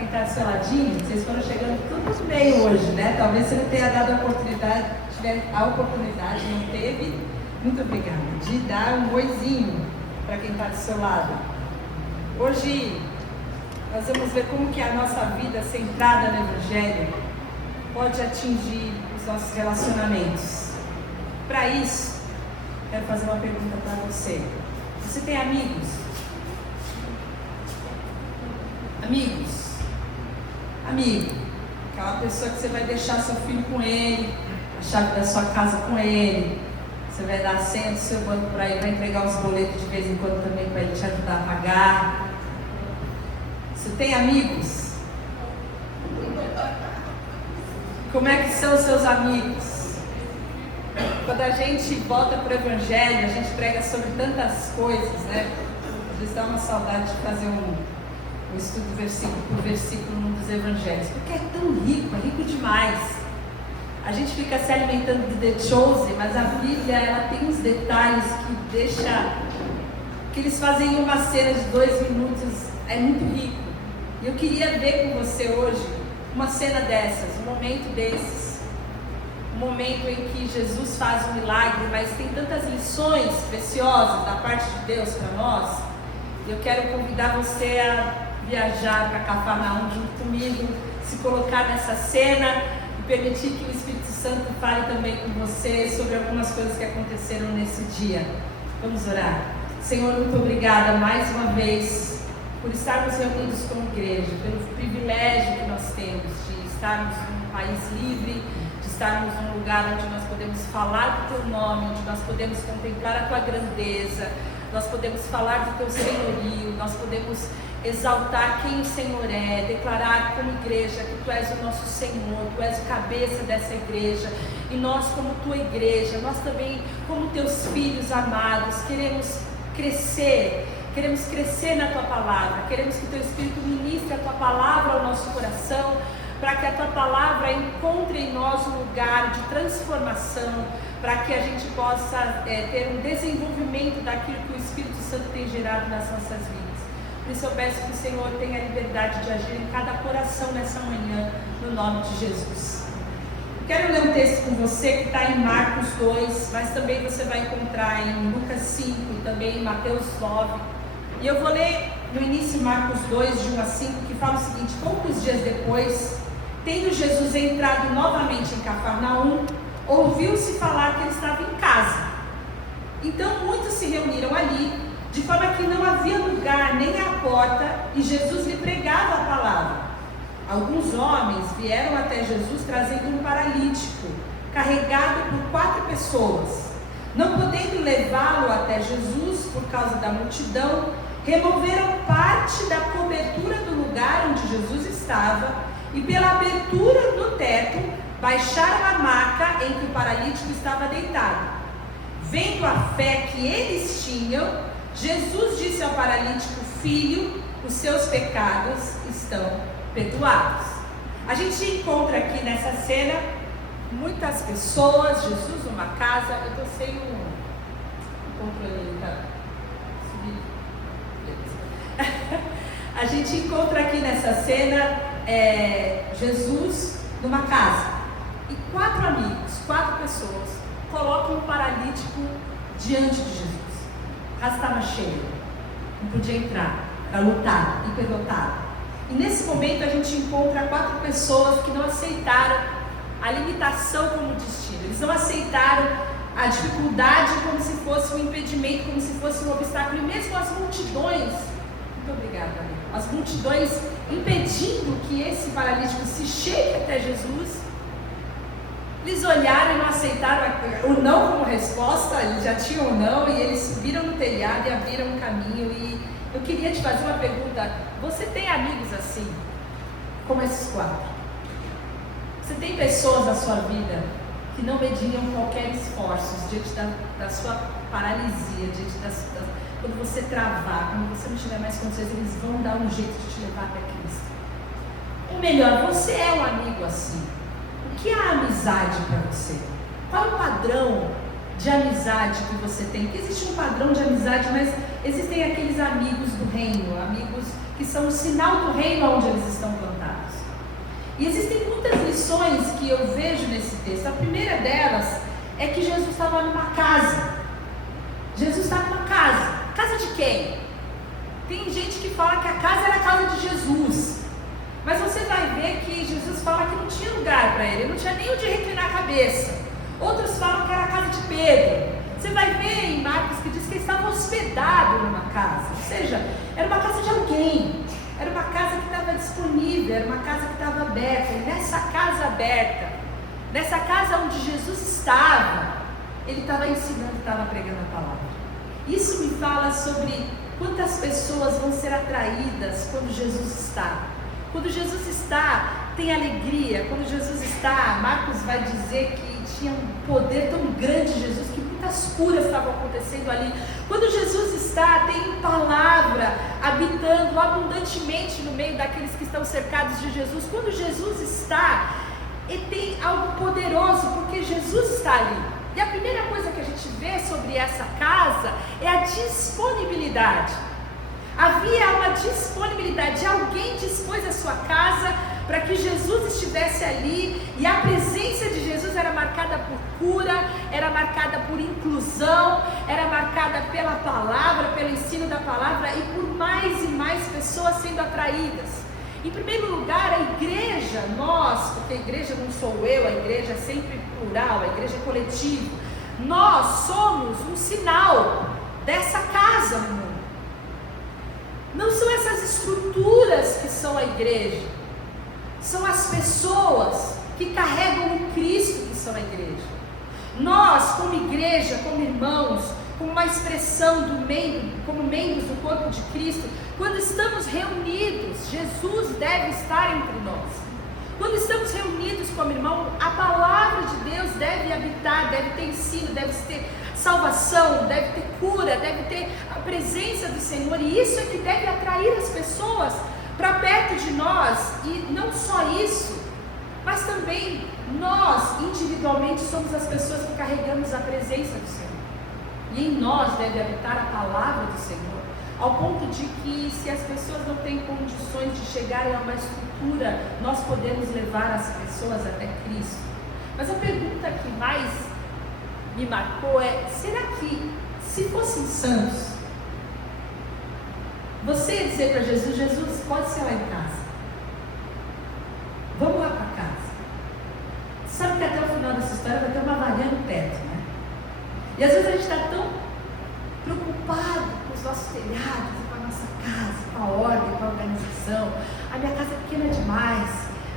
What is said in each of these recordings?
quem está do seu ladinho, vocês foram chegando tudo bem hoje, né? Talvez você não tenha dado a oportunidade, tiver a oportunidade, não teve, muito obrigada, de dar um oizinho para quem está do seu lado. Hoje nós vamos ver como que a nossa vida centrada no Evangelho pode atingir os nossos relacionamentos. Para isso, quero fazer uma pergunta para você. Você tem amigos? Amigos? Amigo. Aquela pessoa que você vai deixar seu filho com ele, a chave da sua casa com ele, você vai dar a senha do seu banco para ele, vai entregar os boletos de vez em quando também para ele te ajudar a pagar. Você tem amigos? Como é que são os seus amigos? Quando a gente volta para o Evangelho, a gente prega sobre tantas coisas, né? Às vezes dá uma saudade de fazer um estudo versículo por versículo num dos Evangelhos, porque é tão rico, é rico demais. A gente fica se alimentando de The Chosen, mas a Bíblia, ela tem uns detalhes que eles fazem em uma cena de 2 minutos, é muito rico. E eu queria ver com você hoje uma cena dessas, um momento desses, um momento em que Jesus faz um milagre, mas tem tantas lições preciosas da parte de Deus para nós. E eu quero convidar você a viajar para Cafarnaum junto comigo, se colocar nessa cena e permitir que o Espírito Santo fale também com você sobre algumas coisas que aconteceram nesse dia. Vamos orar. Senhor, muito obrigada mais uma vez por estarmos reunidos como igreja, pelo privilégio que nós temos de estarmos num país livre, de estarmos num lugar onde nós podemos falar do Teu nome, onde nós podemos contemplar a Tua grandeza, nós podemos falar do Teu senhorio, nós podemos exaltar quem o Senhor é, declarar como igreja que Tu és o nosso Senhor, Tu és o cabeça dessa igreja, e nós como Tua igreja, nós também como Teus filhos amados, queremos crescer na Tua palavra, queremos que Teu Espírito ministre a Tua palavra ao nosso coração, para que a Tua palavra encontre em nós um lugar de transformação, para que a gente possa ter um desenvolvimento daquilo que o Espírito Santo tem gerado nas nossas vidas. Por isso eu peço que o Senhor tenha a liberdade de agir em cada coração nessa manhã, no nome de Jesus. Quero ler um texto com você que está em Marcos 2, mas também você vai encontrar em Lucas 5 e também em Mateus 9. E eu vou ler no início Marcos 2, de 1 a 5, que fala o seguinte: poucos dias depois, tendo Jesus entrado novamente em Cafarnaum, ouviu-se falar que ele estava em casa. Então muitos se reuniram ali, de forma que não havia lugar nem à porta, e Jesus lhe pregava a palavra. Alguns homens vieram até Jesus trazendo um paralítico, carregado por 4 pessoas. Não podendo levá-lo até Jesus por causa da multidão, removeram parte da cobertura do lugar onde Jesus estava e pela abertura do teto baixaram a maca em que o paralítico estava deitado. Vendo a fé que eles tinham, Jesus disse ao paralítico: filho, os seus pecados estão perdoados. A gente encontra aqui nessa cena muitas pessoas, Jesus numa casa. Eu estou sem o controle, tá? A gente encontra aqui nessa cena Jesus numa casa e 4 amigos, 4 pessoas colocam um paralítico diante de Jesus. A casa estava cheia, não podia entrar, era lotado, hiperlotado. E nesse momento a gente encontra 4 pessoas que não aceitaram a limitação como destino. Eles não aceitaram a dificuldade como se fosse um impedimento, como se fosse um obstáculo. E mesmo as multidões, muito obrigada, as multidões impedindo que esse paralítico se chegue até Jesus, eles olharam e não aceitaram o não como resposta. Eles já tinham o não e eles subiram no telhado e abriram um caminho. E eu queria te fazer uma pergunta: você tem amigos assim, como esses 4? Você tem pessoas na sua vida que não mediam qualquer esforço diante da sua paralisia, diante quando você travar, quando você não tiver mais condições, eles vão dar um jeito de te levar até Cristo. Ou melhor, você é um amigo assim. O que é a amizade para você? Qual é o padrão de amizade que você tem? Porque existe um padrão de amizade, mas existem aqueles amigos do reino, amigos que são o sinal do reino onde eles estão plantados. E existem muitas lições que eu vejo nesse texto. A primeira delas é que Jesus estava numa casa. Jesus estava numa casa. Casa de quem? Tem gente que fala que a casa era a casa de Jesus. Mas você vai ver que Jesus fala que não tinha lugar para ele, não tinha nem onde reclinar a cabeça. Outros falam que era a casa de Pedro. Você vai ver em Marcos que diz que ele estava hospedado numa casa. Ou seja, era uma casa de alguém. Era uma casa que estava disponível, era uma casa que estava aberta. E nessa casa aberta, nessa casa onde Jesus estava, ele estava ensinando, estava pregando a palavra. Isso me fala sobre quantas pessoas vão ser atraídas quando Jesus está. Quando Jesus está, tem alegria. Quando Jesus está, Marcos vai dizer que tinha um poder tão grande Jesus, que muitas curas estavam acontecendo ali. Quando Jesus está, tem palavra habitando abundantemente no meio daqueles que estão cercados de Jesus. Quando Jesus está, tem algo poderoso, porque Jesus está ali. E a primeira coisa que a gente vê sobre essa casa é a disponibilidade. Havia uma disponibilidade, alguém dispôs a sua casa para que Jesus estivesse ali, e a presença de Jesus era marcada por cura, era marcada por inclusão, era marcada pela palavra, pelo ensino da palavra e por mais e mais pessoas sendo atraídas. Em primeiro lugar, a igreja, nós, porque a igreja não sou eu, a igreja é sempre plural, a igreja é coletivo, nós somos um sinal dessa casa no mundo. Não são essas estruturas que são a igreja, são as pessoas que carregam o Cristo que são a igreja. Nós, como igreja, como irmãos, como uma expressão do membro, como membros do corpo de Cristo, quando estamos reunidos, Jesus deve estar entre nós. Quando estamos reunidos como irmão, a palavra de Deus deve habitar, deve ter ensino, deve ter salvação, deve ter cura, deve ter a presença do Senhor, e isso é que deve atrair as pessoas para perto de nós. E não só isso, mas também nós individualmente somos as pessoas que carregamos a presença do Senhor, e em nós deve habitar a palavra do Senhor, ao ponto de que, se as pessoas não têm condições de chegarem a uma estrutura, nós podemos levar as pessoas até Cristo. Mas a pergunta que mais me marcou é: será que, se fossem santos, você ia dizer para Jesus: Jesus, pode ser lá em casa, vamos lá para casa? Sabe que até o final dessa história vai ter uma varinha no teto, né? E às vezes a gente está tão preocupado com os nossos telhados, com a nossa casa, com a ordem, com a organização. A minha casa é pequena demais,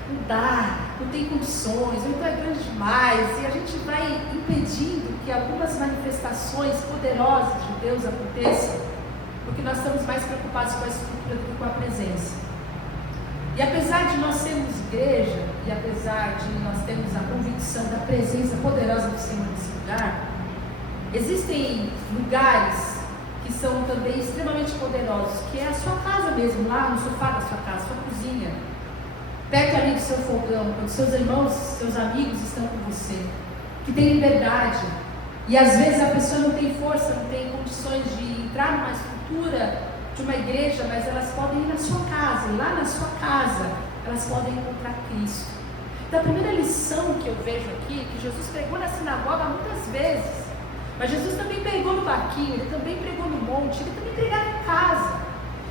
não dá, não tem condições, ou então é grande demais, e a gente vai impedindo que algumas manifestações poderosas de Deus aconteçam, porque nós estamos mais preocupados com a estrutura do que com a presença. E apesar de nós sermos igreja, e apesar de nós termos a convicção da presença poderosa do Senhor nesse lugar, existem lugares que são também extremamente poderosos, que é a sua casa mesmo, lá no sofá da sua casa, sua cozinha, perto ali do seu fogão, quando seus irmãos, seus amigos estão com você, que tem liberdade, e às vezes a pessoa não tem força, não tem condições de entrar numa estrutura de uma igreja, mas elas podem ir na sua casa, e lá na sua casa elas podem encontrar Cristo. Então a primeira lição que eu vejo aqui, que Jesus pregou na sinagoga muitas vezes, mas Jesus também pregou no barquinho, ele também pregou no monte, ele também pregava em casa,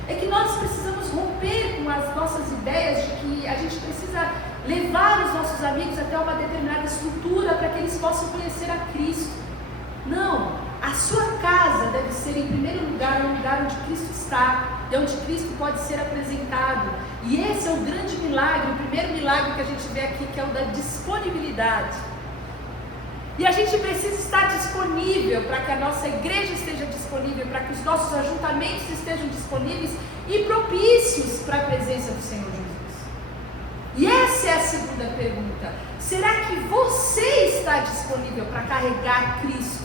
é que nós precisamos romper com as nossas ideias de que a gente precisa levar os nossos amigos até uma determinada estrutura para que eles possam conhecer a Cristo. Não, a sua casa deve ser, em primeiro lugar, um lugar onde Cristo está, e onde Cristo pode ser apresentado. E esse é o grande milagre, o primeiro milagre que a gente vê aqui, que é o da disponibilidade. E a gente precisa estar disponível para que a nossa igreja esteja disponível, para que os nossos ajuntamentos estejam disponíveis e propícios para a presença do Senhor Jesus. E essa é a segunda pergunta: será que você está disponível para carregar Cristo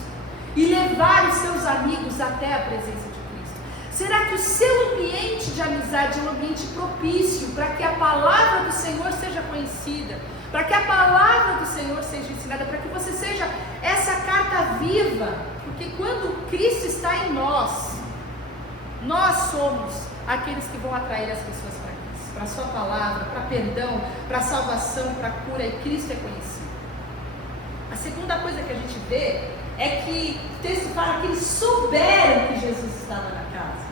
e levar os seus amigos até a presença de Cristo? Será que o seu ambiente de amizade é um ambiente propício para que a palavra do Senhor seja conhecida, para que a palavra do Senhor seja ensinada, para que você seja essa carta viva? Porque quando Cristo está em nós, nós somos aqueles que vão atrair as pessoas para Cristo, para a sua palavra, para perdão, para salvação, para cura, e Cristo é conhecido. A segunda coisa que a gente vê é que o texto fala que eles souberam que Jesus estava na casa.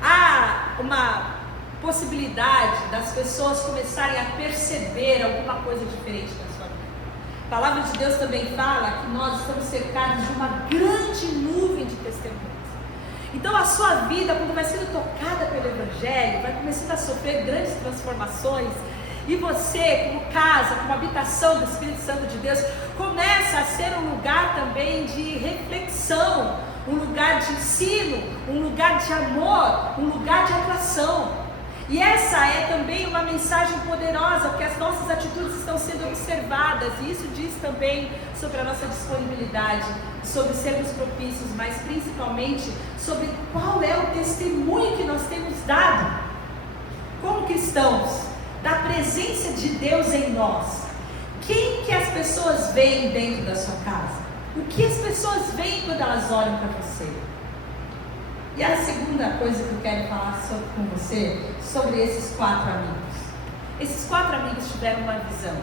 Há uma possibilidade das pessoas começarem a perceber alguma coisa diferente na sua vida. A palavra de Deus também fala que nós estamos cercados de uma grande nuvem de testemunhas. Então a sua vida, quando vai sendo tocada pelo Evangelho, vai começando a sofrer grandes transformações, e você, como casa, como habitação do Espírito Santo de Deus, começa a ser um lugar também de reflexão, um lugar de ensino, um lugar de amor, um lugar de atração. E essa é também uma mensagem poderosa, porque as nossas atitudes estão sendo observadas, e isso diz também sobre a nossa disponibilidade, sobre sermos propícios, mas principalmente sobre qual é o testemunho que nós temos dado como cristãos, da presença de Deus em nós. Quem que as pessoas veem dentro da sua casa? O que as pessoas veem quando elas olham para você? E a segunda coisa que eu quero falar com você, sobre esses 4 amigos. Esses 4 amigos tiveram uma visão.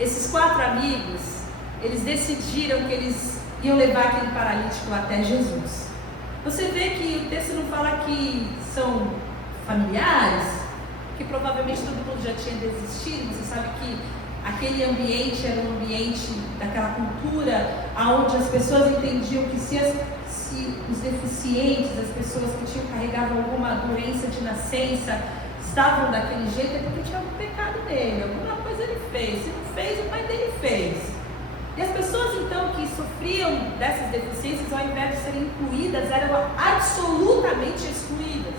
Esses 4 amigos, eles decidiram que eles iam levar aquele paralítico até Jesus. Você vê que o texto não fala que são familiares, que provavelmente todo mundo já tinha desistido. Você sabe que aquele ambiente era um ambiente daquela cultura onde as pessoas entendiam que se os deficientes, as pessoas que carregavam alguma doença de nascença, estavam daquele jeito, é porque tinha algum pecado nele, alguma coisa ele fez. Se não fez, o pai dele fez. E as pessoas então que sofriam dessas deficiências, ao invés de serem incluídas, eram absolutamente excluídas.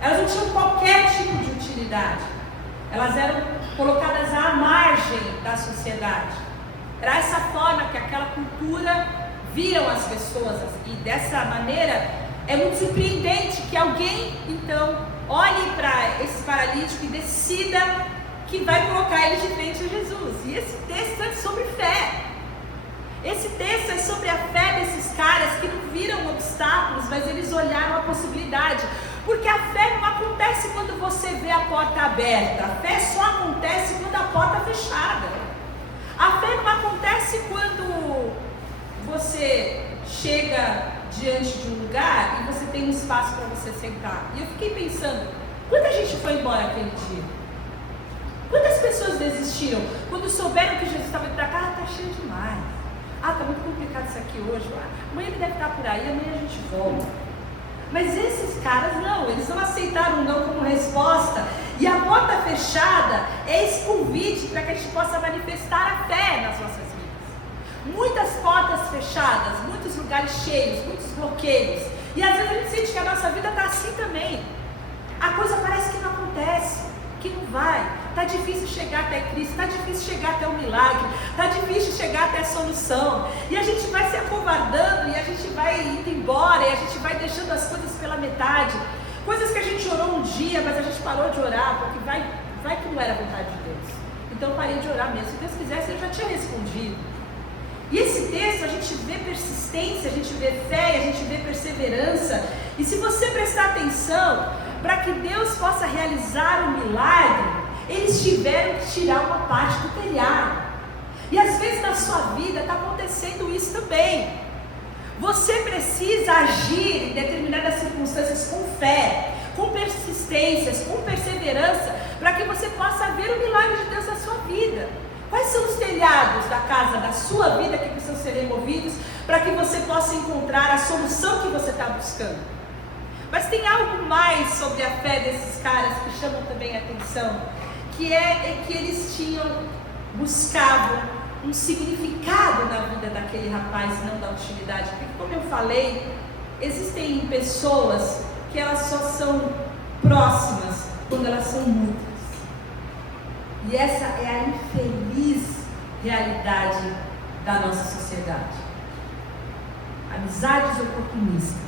Elas não tinham qualquer tipo de utilidade. Elas eram colocadas à margem da sociedade. Era essa forma que aquela cultura viam as pessoas. E dessa maneira é muito surpreendente que alguém então olhe para esse paralítico e decida que vai colocar ele de frente a Jesus. E esse texto é sobre fé. Esse texto é sobre a fé desses caras que não viram obstáculos, mas eles olharam a possibilidade. Porque a fé não acontece quando você vê a porta aberta. A fé só acontece quando a porta é fechada. A fé não acontece quando você chega diante de um lugar e você tem um espaço para você sentar. E eu fiquei pensando, quanta gente foi embora aquele dia? Quantas pessoas desistiram quando souberam que Jesus estava indo para cá? Está cheio demais. Está muito complicado isso aqui hoje. Amanhã ele deve estar por aí, amanhã a gente volta. Mas esses caras não, eles não aceitaram o não como resposta. E a porta fechada é esse convite para que a gente possa manifestar a fé nas nossas vidas. Muitas portas fechadas, muitos lugares cheios, muitos bloqueios. E às vezes a gente sente que a nossa vida está assim também. A coisa parece que não acontece, que não vai. Está difícil chegar até Cristo, está difícil chegar até o milagre, está difícil chegar até a solução. E a gente vai se acovardando, e a gente vai indo embora, e a gente vai deixando as coisas pela metade. Coisas que a gente orou um dia, mas a gente parou de orar, porque vai que não era a vontade de Deus. Então eu parei de orar mesmo. Se Deus quisesse, eu já tinha respondido. E esse texto, a gente vê persistência, a gente vê fé, a gente vê perseverança. E se você prestar atenção, para que Deus possa realizar o milagre, eles tiveram que tirar uma parte do telhado. E às vezes na sua vida está acontecendo isso também. Você precisa agir em determinadas circunstâncias com fé, com persistências, com perseverança, para que você possa ver o milagre de Deus na sua vida. Quais são os telhados da casa da sua vida que precisam ser removidos para que você possa encontrar a solução que você está buscando? Mas tem algo mais sobre a fé desses caras que chamam também a atenção, que é que eles buscavam um significado na vida daquele rapaz, não da utilidade. Porque, como eu falei, existem pessoas que elas só são próximas quando elas são muitas. E essa é a infeliz realidade da nossa sociedade. Amizades oportunistas.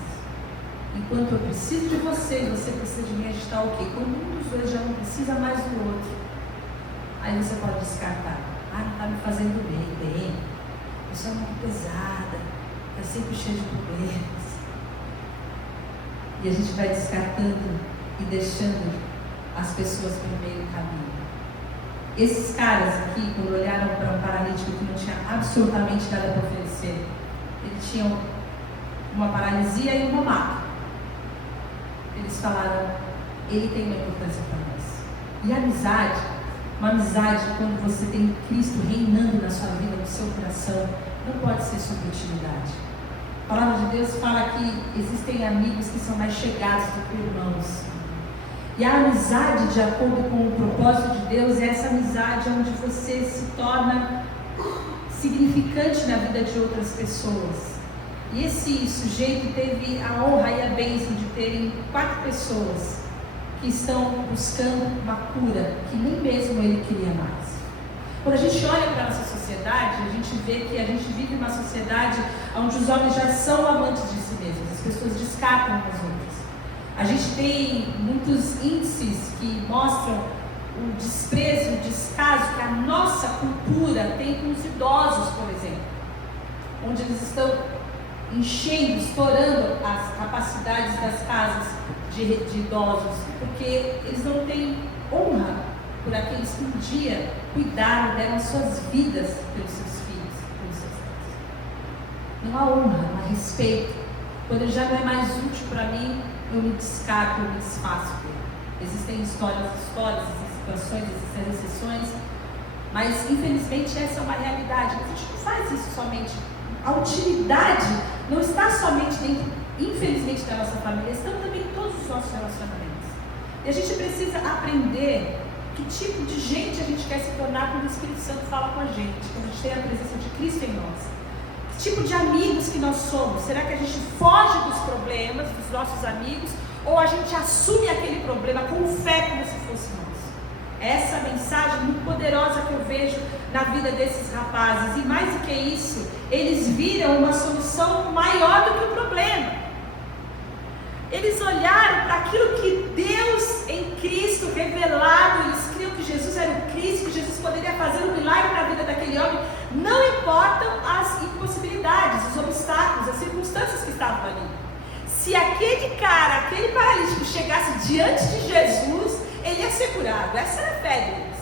Enquanto eu preciso de você e você precisa de mim, a gente está ok. Quando um dos dois já não precisa mais do outro, aí você pode descartar. Não está me fazendo bem. Isso é muito pesada, está sempre cheio de problemas. E a gente vai descartando e deixando as pessoas pelo meio do caminho. Esses caras aqui, quando olharam para um paralítico que não tinha absolutamente nada para oferecer, eles tinham uma paralisia e uma maca. Eles falaram, ele tem uma importância para nós. E a amizade, uma amizade quando você tem Cristo reinando na sua vida, no seu coração, não pode ser sobre utilidade. A palavra de Deus fala que existem amigos que são mais chegados do que irmãos. E a amizade, de acordo com o propósito de Deus, é essa amizade onde você se torna significante na vida de outras pessoas. E esse sujeito teve a honra e a bênção de terem 4 pessoas que estão buscando uma cura que nem mesmo ele queria mais. Quando a gente olha para a nossa sociedade, a gente vê que a gente vive uma sociedade onde os homens já são amantes de si mesmos, as pessoas descartam umas outras. A gente tem muitos índices que mostram o desprezo, o descaso que a nossa cultura tem com os idosos, por exemplo, onde eles estão enchendo, estourando as capacidades das casas de idosos, porque eles não têm honra por aqueles que um dia cuidaram, deram as suas vidas pelos seus filhos, pelos seus pais. Não há honra, não há respeito. Quando ele já não é mais útil para mim, eu me descarto, eu me desfaço dele. Existem histórias, situações, existem exceções, mas infelizmente essa é uma realidade. A gente não faz isso somente. A utilidade não está somente dentro, infelizmente, da nossa família, estão também em todos os nossos relacionamentos. E a gente precisa aprender que tipo de gente a gente quer se tornar quando o Espírito Santo fala com a gente, quando a gente tem a presença de Cristo em nós. Que tipo de amigos que nós somos? Será que a gente foge dos problemas dos nossos amigos ou a gente assume aquele problema com fé como se fosse nosso? Essa mensagem muito poderosa que eu vejo na vida desses rapazes. E mais do que isso, eles viram uma solução maior do que o problema. Eles olharam para aquilo que Deus em Cristo revelado, eles criam que Jesus era o Cristo, que Jesus poderia fazer um milagre na vida daquele homem. Não importam as impossibilidades, os obstáculos, as circunstâncias que estavam ali. Se aquele cara, aquele paralítico chegasse diante de Jesus, ele ia ser curado. Essa era a fé deles.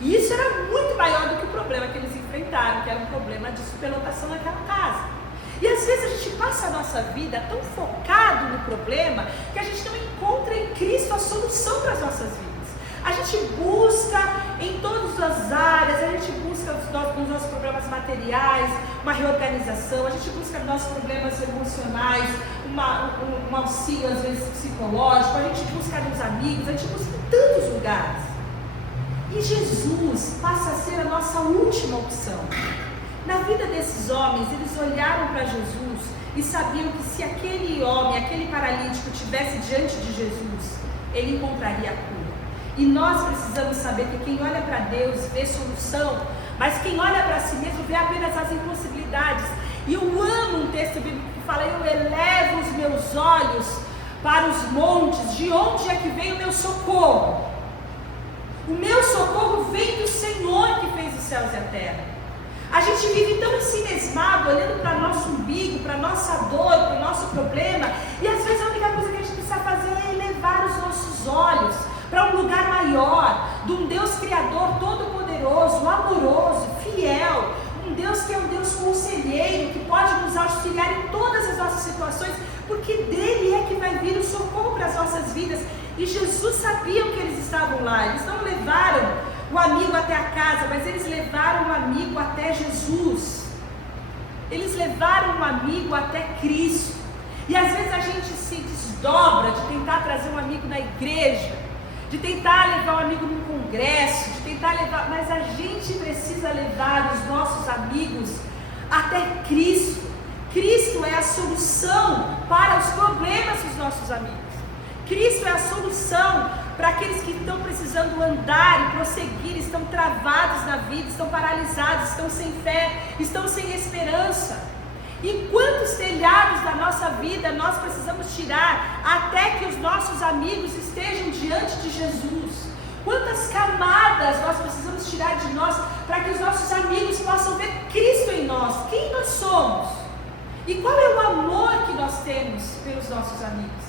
E isso era muito maior do que o problema que eles enfrentaram, que era um problema de superlotação naquela casa. E às vezes a gente passa a nossa vida tão focado no problema que a gente não encontra em Cristo a solução para as nossas vidas. A gente busca em todas as áreas, a gente busca nos nossos problemas materiais, uma reorganização, a gente busca nos nossos problemas emocionais, um auxílio às vezes psicológico, a gente busca nos amigos, a gente busca em tantos lugares. E Jesus passa a ser a nossa última opção. Na vida desses homens, eles olharam para Jesus e sabiam que se aquele homem, aquele paralítico estivesse diante de Jesus, ele encontraria a cura. E nós precisamos saber que quem olha para Deus vê solução, mas quem olha para si mesmo vê apenas as impossibilidades. E eu amo um texto bíblico que fala: eu elevo os meus olhos para os montes, de onde é que vem o meu socorro? O meu socorro vem do Senhor que fez os céus e a terra. A gente vive tão ensimesmado, olhando para nosso umbigo, para nossa dor, para o nosso problema, e às vezes a única coisa que a gente precisa fazer é elevar os nossos olhos para um lugar maior, de um Deus Criador todo-poderoso, amoroso, fiel, um Deus que é um Deus conselheiro, que pode nos auxiliar em todas as nossas situações, porque dele é que vai vir o socorro para as nossas vidas. E Jesus sabia que eles estavam lá, eles não levaram o amigo até a casa, mas eles levaram o amigo até Jesus. Eles levaram o amigo até Cristo. E às vezes a gente se desdobra de tentar trazer um amigo na igreja, de tentar levar um amigo num congresso, de tentar levar, mas a gente precisa levar os nossos amigos até Cristo. Cristo é a solução para os problemas dos nossos amigos. Cristo é a solução para aqueles que estão precisando andar e prosseguir, estão travados na vida, estão paralisados, estão sem fé, estão sem esperança. E quantos telhados da nossa vida nós precisamos tirar até que os nossos amigos estejam diante de Jesus? Quantas camadas nós precisamos tirar de nós para que os nossos amigos possam ver Cristo em nós, quem nós somos? E qual é o amor que nós temos pelos nossos amigos?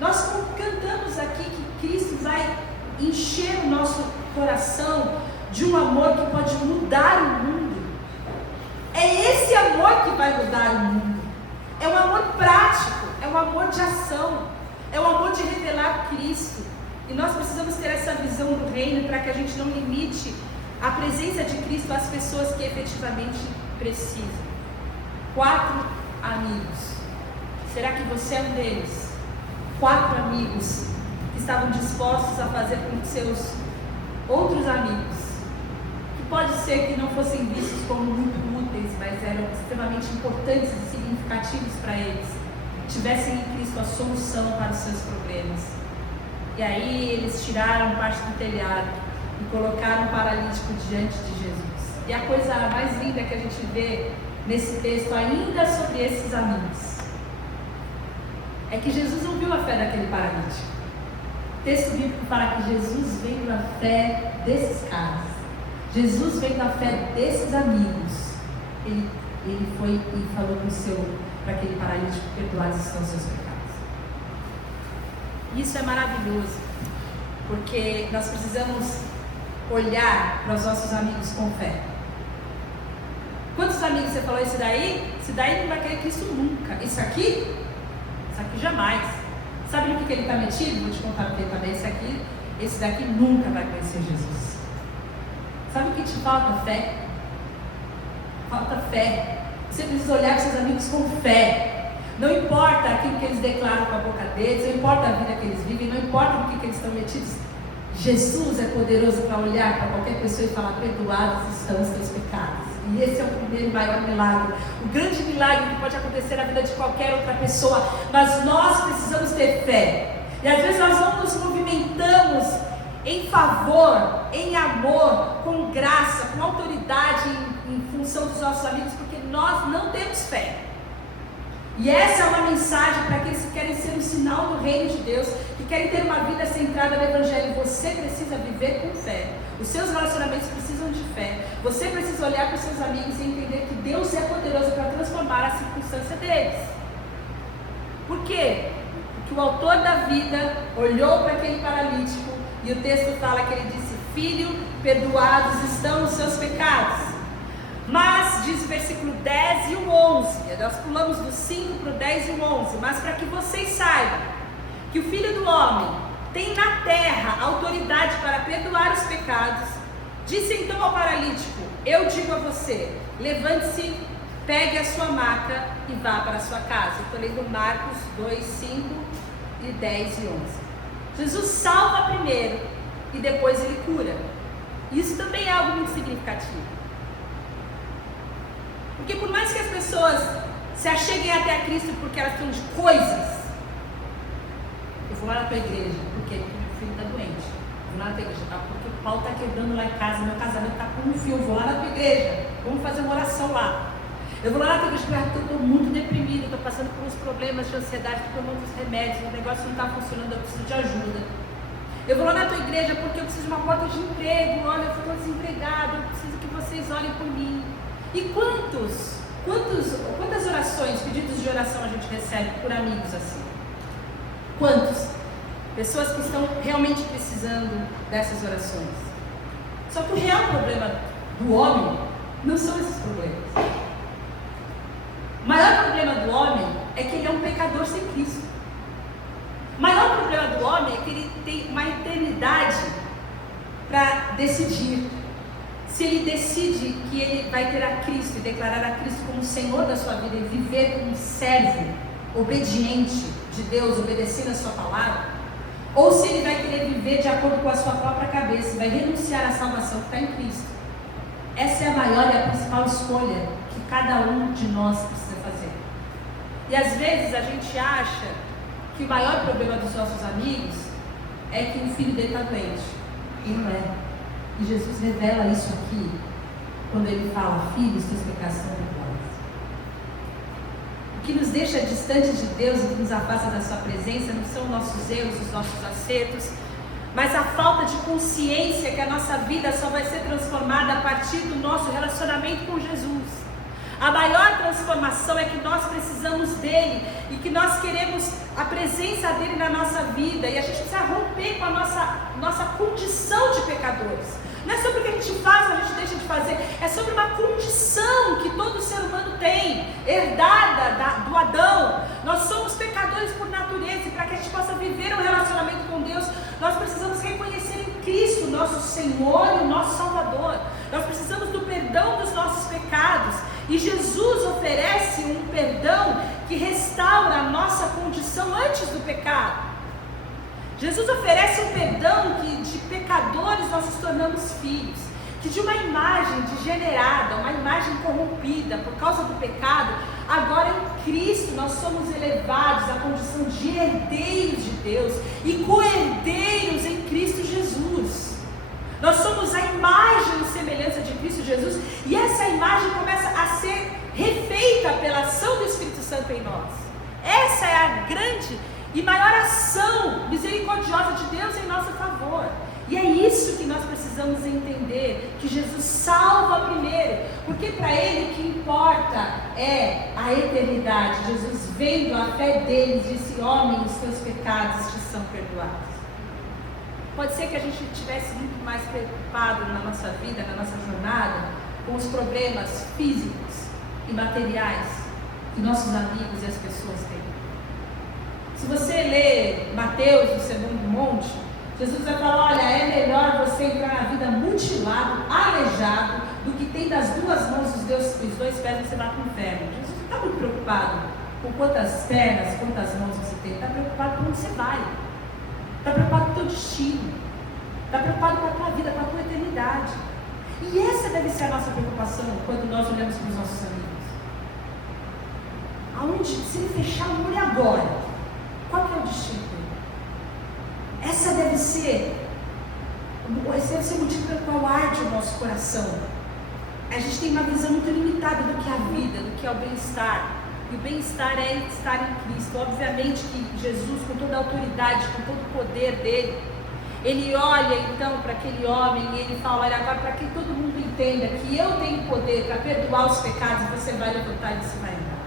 Nós cantamos aqui que Cristo vai encher o nosso coração de um amor que pode mudar o mundo. É esse amor que vai mudar o mundo. É um amor prático, é um amor de ação, é um amor de revelar Cristo. E nós precisamos ter essa visão do reino para que a gente não limite a presença de Cristo às pessoas que efetivamente precisam. 4 amigos. Será que você é um deles? 4 amigos que estavam dispostos a fazer com que seus outros amigos, que pode ser que não fossem vistos como muito úteis, mas eram extremamente importantes e significativos para eles, tivessem em Cristo a solução para os seus problemas. E aí eles tiraram parte do telhado e colocaram o paralítico diante de Jesus. E a coisa mais linda que a gente vê nesse texto, ainda sobre esses amigos, é que Jesus não viu a fé daquele paralítico. O texto bíblico fala que Jesus veio na fé desses caras. Jesus veio na fé desses amigos. Ele foi e falou para aquele paralítico: perdoados estão os seus pecados. Isso é maravilhoso, porque nós precisamos olhar para os nossos amigos com fé. Quantos amigos você falou? Esse daí não vai querer Cristo nunca. Isso aqui jamais. Sabe no que ele está metido? Vou te contar o que ele está metido. Esse daqui nunca vai conhecer Jesus. Sabe o que te falta? Fé. Falta fé. Você precisa olhar para seus amigos com fé. Não importa aquilo que eles declaram com a boca deles, não importa a vida que eles vivem, não importa o que eles estão metidos. Jesus é poderoso para olhar para qualquer pessoa e falar: perdoados estão os teus pecados. E esse é o primeiro e maior milagre, o grande milagre que pode acontecer na vida de qualquer outra pessoa. Mas nós precisamos ter fé. E às vezes nós não nos movimentamos em favor, em amor, com graça, com autoridade em função dos nossos amigos, porque nós não temos fé. E essa é uma mensagem para aqueles que querem ser um sinal do reino de Deus, que querem ter uma vida centrada no Evangelho. Você precisa viver com fé. Os seus relacionamentos precisam de fé. Você precisa olhar para os seus amigos e entender que Deus é poderoso para transformar a circunstância deles. Por quê? Porque o autor da vida olhou para aquele paralítico e o texto fala que ele disse: filho, perdoados estão os seus pecados. Mas, diz o versículo 10 e o 11, nós pulamos do 5 para o 10 e o 11, mas para que vocês saibam que o Filho do Homem tem na terra autoridade para perdoar os pecados, disse então ao paralítico: eu digo a você, levante-se, pegue a sua maca e vá para a sua casa. Estou lendo Marcos 2, 5 e 10 e 11. Jesus salva primeiro e depois ele cura. Isso também é algo muito significativo. Porque por mais que as pessoas se acheguem até a Cristo porque elas precisam de coisas, eu vou lá na tua igreja, porque meu filho está doente. Eu vou lá na tua igreja, tá? Porque o pau está quebrando lá em casa, meu casamento está com um fio. Eu vou lá na tua igreja, vamos fazer uma oração lá. Eu vou lá na tua igreja porque eu estou muito deprimido, estou passando por uns problemas de ansiedade, estou tomando uns remédios, o negócio não está funcionando, eu preciso de ajuda. Eu vou lá na tua igreja porque eu preciso de uma porta de emprego, olha, eu estou desempregado, eu preciso que vocês olhem por mim. E quantas orações, pedidos de oração a gente recebe por amigos assim? Quantos? Pessoas que estão realmente precisando dessas orações. Só que o real problema do homem não são esses problemas. O maior problema do homem é que ele é um pecador sem Cristo. O maior problema do homem é que ele tem uma eternidade para decidir. Se ele decide que ele vai ter a Cristo e declarar a Cristo como Senhor da sua vida e viver como um servo obediente de Deus, obedecendo a sua palavra, ou se ele vai querer viver de acordo com a sua própria cabeça e vai renunciar à salvação que está em Cristo. Essa é a maior e a principal escolha que cada um de nós precisa fazer. E às vezes a gente acha que o maior problema dos nossos amigos é que o filho dele está doente. E não é. E Jesus revela isso aqui, quando ele fala: filhos, teus pecados são perdoados. O que nos deixa distante de Deus e que nos afasta da sua presença não são nossos erros, os nossos acertos, mas a falta de consciência que a nossa vida só vai ser transformada a partir do nosso relacionamento com Jesus. A maior transformação é que nós precisamos dele e que nós queremos a presença dele na nossa vida, e a gente precisa romper com a nossa condição de pecadores. Não é sobre o que a gente faz ou a gente deixa de fazer, é sobre uma condição que todo ser humano tem, herdada do Adão. Nós somos pecadores por natureza, e para que a gente possa viver um relacionamento com Deus, nós precisamos reconhecer em Cristo o nosso Senhor e o nosso Salvador. Nós precisamos do perdão dos nossos pecados, e Jesus oferece um perdão que restaura a nossa condição antes do pecado. Jesus oferece um perdão que de pecadores nós nos tornamos filhos, que de uma imagem degenerada, uma imagem corrompida por causa do pecado, agora em Cristo nós somos elevados à condição de herdeiros de Deus e co-herdeiros em Cristo Jesus. Nós somos a imagem e semelhança de Cristo Jesus, e essa imagem começa a ser refeita pela ação do Espírito Santo em nós. Essa é a grande e maior ação misericordiosa de Deus em nosso favor. E é isso que nós precisamos entender, que Jesus salva primeiro, porque para Ele o que importa é a eternidade. Jesus, vendo a fé deles, disse: homem, os teus pecados te são perdoados. Pode ser que a gente estivesse muito mais preocupado na nossa vida, na nossa jornada, com os problemas físicos e materiais que nossos amigos e as pessoas têm. Se você ler Mateus, o Sermão do Monte, Jesus vai falar: olha, é melhor você entrar na vida mutilado, aleijado, do que tem das duas mãos os dois pés você vai para o inferno. Jesus não está muito preocupado com quantas pernas, quantas mãos você tem, está preocupado com onde você vai, está preocupado com o teu destino, está preocupado com a tua vida, com a tua eternidade. E essa deve ser a nossa preocupação quando nós olhamos para os nossos amigos. Aonde, se ele fechar o olho agora, qual que é o destino dele? Esse deve ser o motivo pelo qual arde o nosso coração. A gente tem uma visão muito limitada do que é a vida, do que é o bem-estar. E o bem-estar é estar em Cristo. Obviamente que Jesus, com toda a autoridade, com todo o poder dele, ele olha então para aquele homem e ele fala: olha, agora para que todo mundo entenda que eu tenho poder para perdoar os pecados, você vai levantar e você vai andar.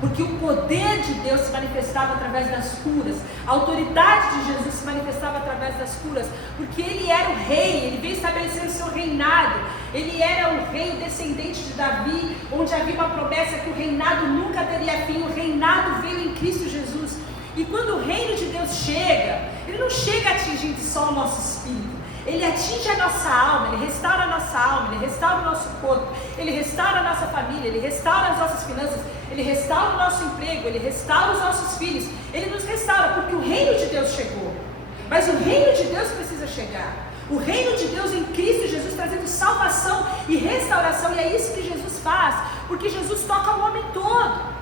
Porque o poder de Deus se manifestava através das curas, a autoridade de Jesus se manifestava através das curas, porque ele era o rei, ele veio estabelecer o seu reinado, ele era o rei, o descendente de Davi, onde havia uma promessa que o reinado nunca teria fim. O reinado veio em Cristo Jesus, e quando o reino de Deus chega, ele não chega atingindo só o nosso espírito, ele atinge a nossa alma, ele restaura a nossa alma, ele restaura o nosso corpo, ele restaura a nossa família, ele restaura as nossas finanças, ele restaura o nosso emprego, ele restaura os nossos filhos, ele nos restaura, porque o reino de Deus chegou. Mas o reino de Deus precisa chegar, o reino de Deus em Cristo Jesus, trazendo salvação e restauração, e é isso que Jesus faz, porque Jesus toca o homem todo.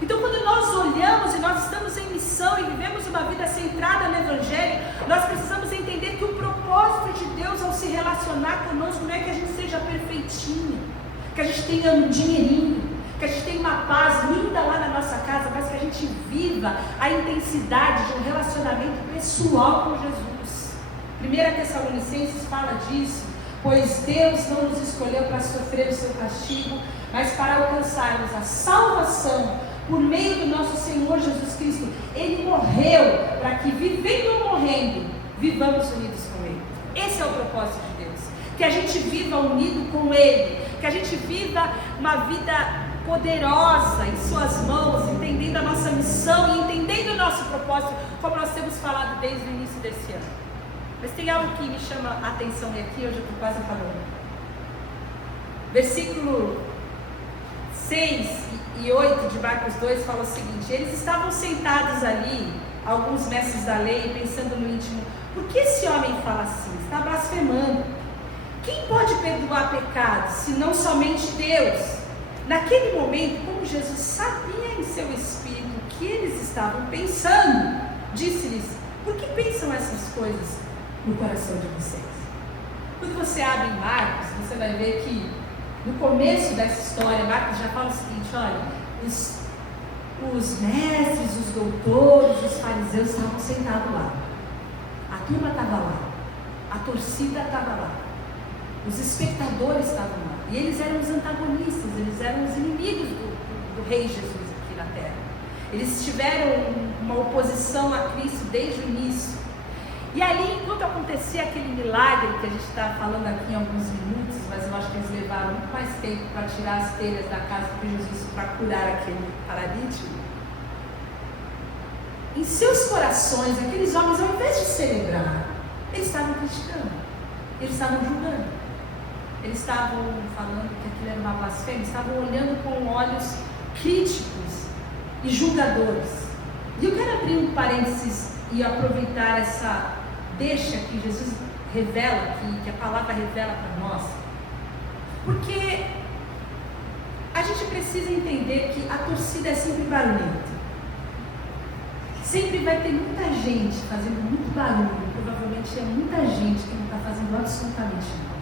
Então, quando nós olhamos e nós estamos em missão e vivemos uma vida centrada no Evangelho, nós precisamos entender que o propósito de Deus ao se relacionar conosco não é que a gente seja perfeitinho, que a gente tenha um dinheirinho, que a gente tenha uma paz linda lá na nossa casa, mas que a gente viva a intensidade de um relacionamento pessoal com Jesus. 1 Tessalonicenses fala disso: pois Deus não nos escolheu para sofrer o seu castigo, mas para alcançarmos a salvação por meio do nosso Senhor Jesus Cristo. Ele morreu para que, vivendo ou morrendo, vivamos unidos com Ele. Esse é o propósito de Deus, que a gente viva unido com Ele, que a gente viva uma vida poderosa em suas mãos, entendendo a nossa missão e entendendo o nosso propósito, como nós temos falado desde o início desse ano. Mas tem algo que me chama a atenção, e aqui eu já estou quase falando. Versículo 6 e 8 de Marcos 2 fala o seguinte: eles estavam sentados ali, alguns mestres da lei, pensando no íntimo: por que esse homem fala assim? Está blasfemando. Quem pode perdoar pecados, senão somente Deus? Naquele momento, como Jesus sabia em seu espírito o que eles estavam pensando, disse-lhes: por que pensam essas coisas no coração de vocês? Quando você abre em Marcos, você vai ver que no começo dessa história, Marcos já fala o seguinte: olha, os mestres, os doutores, os fariseus estavam sentados lá, a turma estava lá, a torcida estava lá, os espectadores estavam lá. E eles eram os antagonistas, eles eram os inimigos do rei Jesus aqui na terra. Eles tiveram uma oposição a Cristo desde o início. E ali, enquanto acontecia aquele milagre que a gente está falando aqui em alguns minutos, mas eu acho que eles levaram muito mais tempo para tirar as telhas da casa de Jesus para curar aquele paralítico, em seus corações, aqueles homens, ao invés de celebrar, eles estavam criticando, eles estavam julgando, eles estavam falando que aquilo era uma blasfêmia, eles estavam olhando com olhos críticos e julgadores. E eu quero abrir um parênteses e aproveitar essa deixa que Jesus revela aqui, que a palavra revela para nós, porque a gente precisa entender que a torcida é sempre barulhenta. Sempre vai ter muita gente fazendo muito barulho, provavelmente é muita gente que não está fazendo absolutamente nada.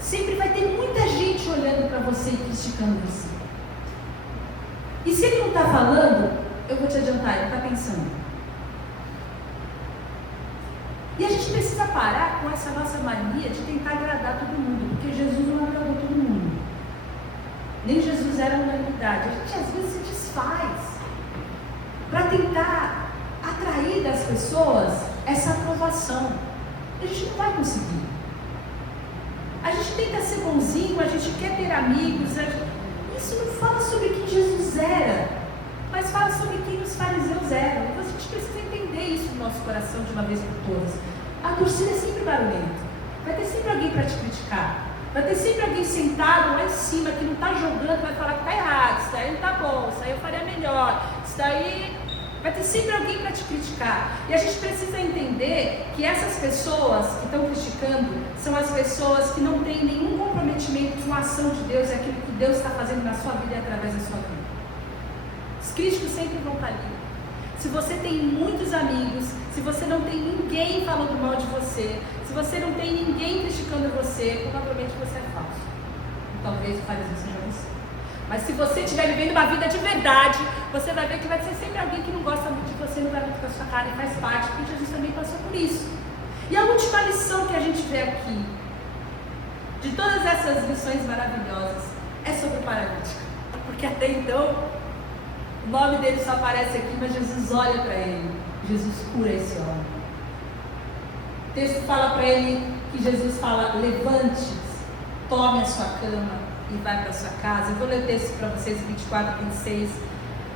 Sempre vai ter muita gente olhando para você e criticando você. E se ele não está falando, eu vou te adiantar, ele está pensando. E a gente precisa parar com essa nossa mania de tentar agradar todo mundo, porque Jesus não agradou todo mundo. Nem Jesus era unanimidade. A gente às vezes se desfaz para tentar atrair das pessoas essa aprovação. A gente não vai conseguir. A gente tenta ser bonzinho, a gente quer ter amigos. Isso não fala sobre quem Jesus era, mas fala sobre quem os fariseus eram. Então a gente precisa entender isso no nosso coração de uma vez por todas. A torcida é sempre barulhenta. Vai ter sempre alguém para te criticar. Vai ter sempre alguém sentado lá em cima que não está jogando, vai falar que está errado, isso daí não está bom, isso aí eu faria melhor, isso daí... Vai ter sempre alguém para te criticar. E a gente precisa entender que essas pessoas que estão criticando são as pessoas que não têm nenhum comprometimento com a ação de Deus e aquilo que Deus está fazendo na sua vida e através da sua vida. Os críticos sempre vão estar ali. Se você tem muitos amigos, se você não tem ninguém falando mal de você, se você não tem ninguém criticando você, provavelmente você é falso. E talvez o fariseu seja você. Mas se você estiver vivendo uma vida de verdade, você vai ver que vai ser sempre alguém que não gosta muito de você, não vai muito com a sua cara e faz parte, porque Jesus também passou por isso. E a última lição que a gente vê aqui, de todas essas lições maravilhosas, é sobre o paralítico. Porque até então, o nome dele só aparece aqui, mas Jesus olha para ele, Jesus cura esse homem. O texto fala para ele, que Jesus fala, levante-se, tome a sua cama e vai para sua casa. Eu vou ler o texto para vocês, 24 e 26.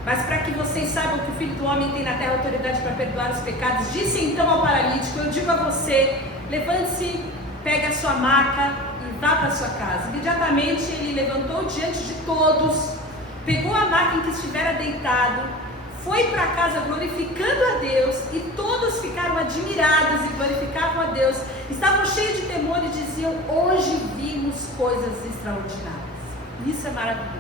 Mas para que vocês saibam que o Filho do Homem tem na terra autoridade para perdoar os pecados, disse então ao paralítico, eu digo a você, levante-se, pegue a sua maca e vá para sua casa. Imediatamente ele levantou diante de todos, pegou a maca em que estivera deitado, foi para casa glorificando a Deus, e todos ficaram admirados e glorificavam a Deus. Estavam cheios de temor e diziam, hoje vimos coisas extraordinárias. Isso é maravilhoso.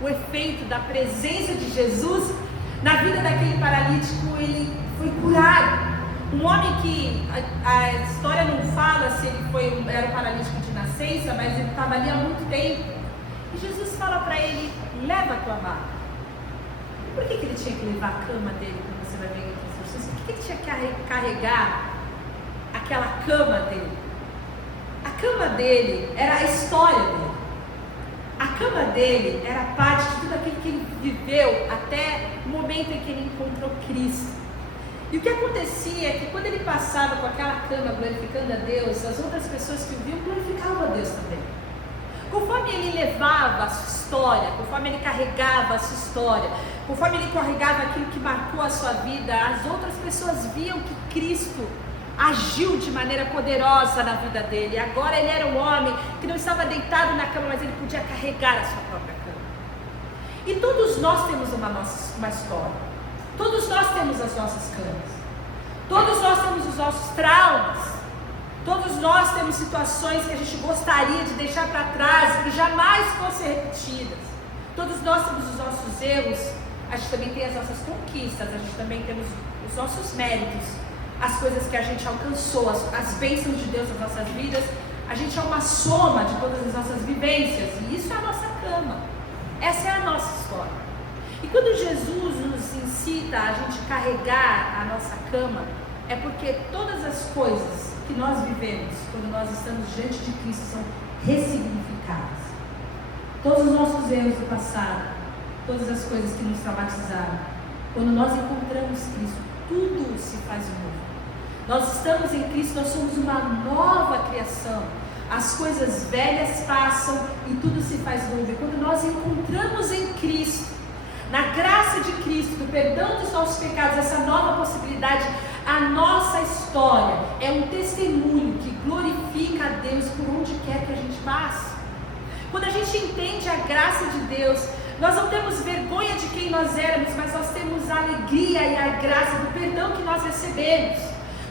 O efeito da presença de Jesus na vida daquele paralítico, ele foi curado. Um homem que a história não fala se ele era um paralítico de nascença, mas ele estava ali há muito tempo. E Jesus fala para ele, leva a tua maca. E por que ele tinha que levar a cama dele, como você vai ver aqui nas instruções? Por que ele tinha que carregar aquela cama dele? A cama dele era a história dele. A cama dele era parte de tudo aquilo que ele viveu até o momento em que ele encontrou Cristo. E o que acontecia é que quando ele passava com aquela cama glorificando a Deus, as outras pessoas que o viam glorificavam a Deus também. Conforme ele levava a sua história, conforme ele carregava a sua história, conforme ele carregava aquilo que marcou a sua vida, as outras pessoas viam que Cristo agiu de maneira poderosa na vida dele. Agora ele era um homem que não estava deitado na cama, mas ele podia carregar a sua própria cama. E todos nós temos uma história. Todos nós temos as nossas camas. Todos nós temos os nossos traumas. Todos nós temos situações que a gente gostaria de deixar para trás, que jamais fossem repetidas. Todos nós temos os nossos erros. A gente também tem as nossas conquistas. A gente também temos os nossos méritos. As coisas que a gente alcançou, as bênçãos de Deus nas nossas vidas. A gente é uma soma de todas as nossas vivências. E isso é a nossa cama. Essa é a nossa história. E quando Jesus nos incita a gente carregar a nossa cama, é porque todas as coisas que nós vivemos, quando nós estamos diante de Cristo, são ressignificadas. Todos os nossos erros do passado, todas as coisas que nos traumatizaram, quando nós encontramos Cristo, tudo se faz novo. Nós estamos em Cristo, nós somos uma nova criação. As coisas velhas passam e tudo se faz novo. E quando nós encontramos em Cristo, na graça de Cristo, do perdão dos nossos pecados, essa nova possibilidade, a nossa história é um testemunho que glorifica a Deus por onde quer que a gente passe. Quando a gente entende a graça de Deus, nós não temos vergonha de quem nós éramos, mas nós temos a alegria e a graça do perdão que nós recebemos.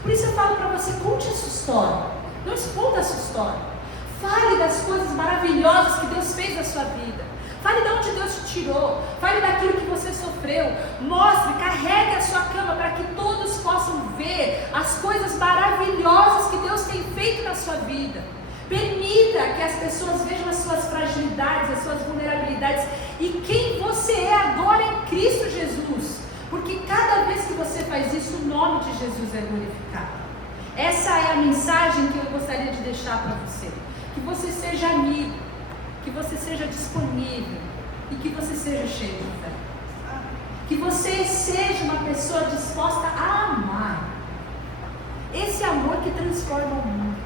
Por isso eu falo para você, conte a sua história, não esconda a sua história. Fale das coisas maravilhosas que Deus fez na sua vida. Fale de onde Deus te tirou. Fale daquilo que você sofreu. Mostre, carregue a sua cama para que todos possam ver as coisas maravilhosas que Deus tem feito na sua vida. Permita que as pessoas vejam as suas fragilidades, as suas vulnerabilidades e quem você é agora em Cristo Jesus. Porque cada vez que você faz isso, o nome de Jesus é glorificado. Essa é a mensagem que eu gostaria de deixar para você. Que você seja amigo, que você seja disponível e que você seja cheio de fé. Que você seja uma pessoa disposta a amar. Esse amor que transforma o mundo.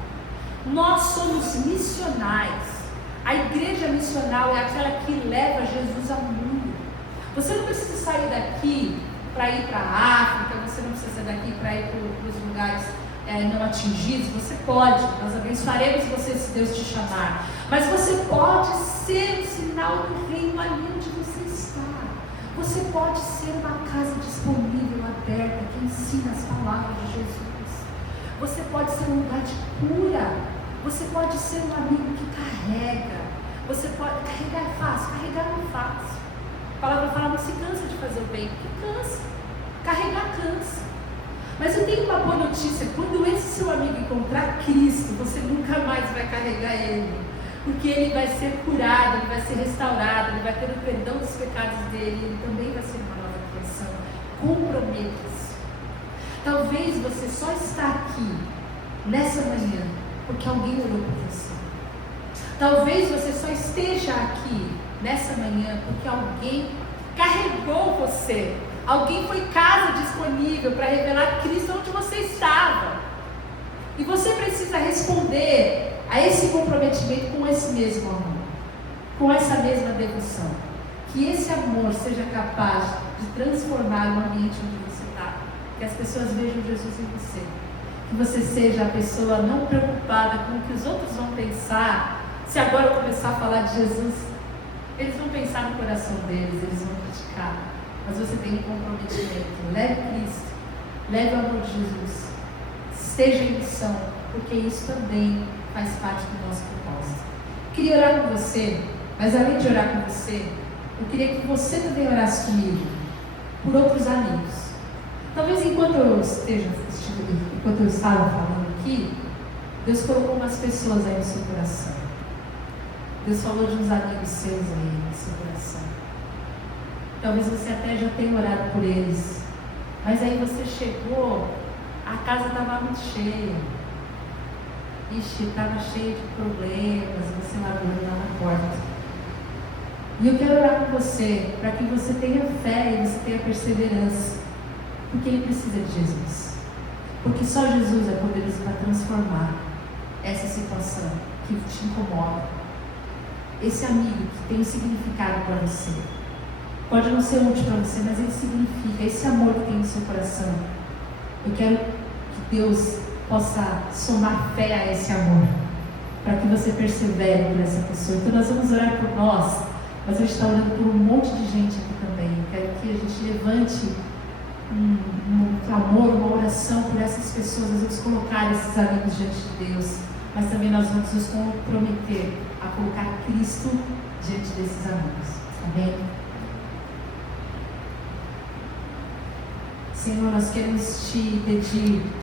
Nós somos missionais. A igreja missional é aquela que leva Jesus ao mundo. Você não precisa sair daqui para ir para a África, você não precisa sair daqui para ir para os lugares não atingidos. Você pode, nós abençoaremos você se Deus te chamar, mas você pode ser um sinal do reino ali onde você está. Você pode ser uma casa disponível, aberta, que ensina as palavras de Jesus. Você pode ser um lugar de cura. Você pode ser um amigo que carrega. Você pode, carregar é fácil, carregar não é fácil. A palavra fala, não se cansa de fazer o bem, porque cansa, carregar cansa. Mas eu tenho uma boa notícia, quando esse seu amigo encontrar Cristo, você nunca mais vai carregar ele, porque ele vai ser curado, ele vai ser restaurado, ele vai ter o perdão dos pecados dele, ele também vai ser uma nova criação. Comprometa-se. Talvez você só está aqui, nessa manhã, porque alguém orou por você. Talvez você só esteja aqui, nessa manhã, porque alguém carregou você. Alguém foi casa disponível para revelar Cristo onde você estava. E você precisa responder a esse comprometimento com esse mesmo amor, com essa mesma devoção. Que esse amor seja capaz de transformar o ambiente onde você está. Que as pessoas vejam Jesus em você. Que você seja a pessoa não preocupada com o que os outros vão pensar. Se agora eu começar a falar de Jesus, eles vão pensar no coração deles, eles vão criticar. Mas você tem um comprometimento. Leve Cristo, leve o amor de Jesus, esteja em missão, porque isso também faz parte do nosso propósito. Eu queria orar com você, mas além de orar com você, eu queria que você também orasse comigo por outros amigos. Talvez enquanto eu estava falando aqui, Deus colocou umas pessoas aí no seu coração. Deus falou de uns amigos seus aí no seu coração. Talvez você até já tenha orado por eles, mas aí você chegou, a casa estava muito cheia. Estava cheia de problemas, você largou lá na porta. E eu quero orar com você, para que você tenha fé e você tenha perseverança, porque ele precisa de Jesus. Porque só Jesus é poderoso para transformar essa situação que te incomoda. Esse amigo que tem um significado para você. Pode não ser útil para você, mas ele significa, esse amor que tem no seu coração. Eu quero que Deus possa somar fé a esse amor, para que você persevere por essa pessoa. Então nós vamos orar por nós, mas a gente está orando por um monte de gente aqui também. Eu quero que a gente levante um clamor, uma oração por essas pessoas. Nós vamos colocar esses amigos diante de Deus, mas também nós vamos nos comprometer a colocar Cristo diante desses amigos. Amém? Senhor, nós queremos te pedir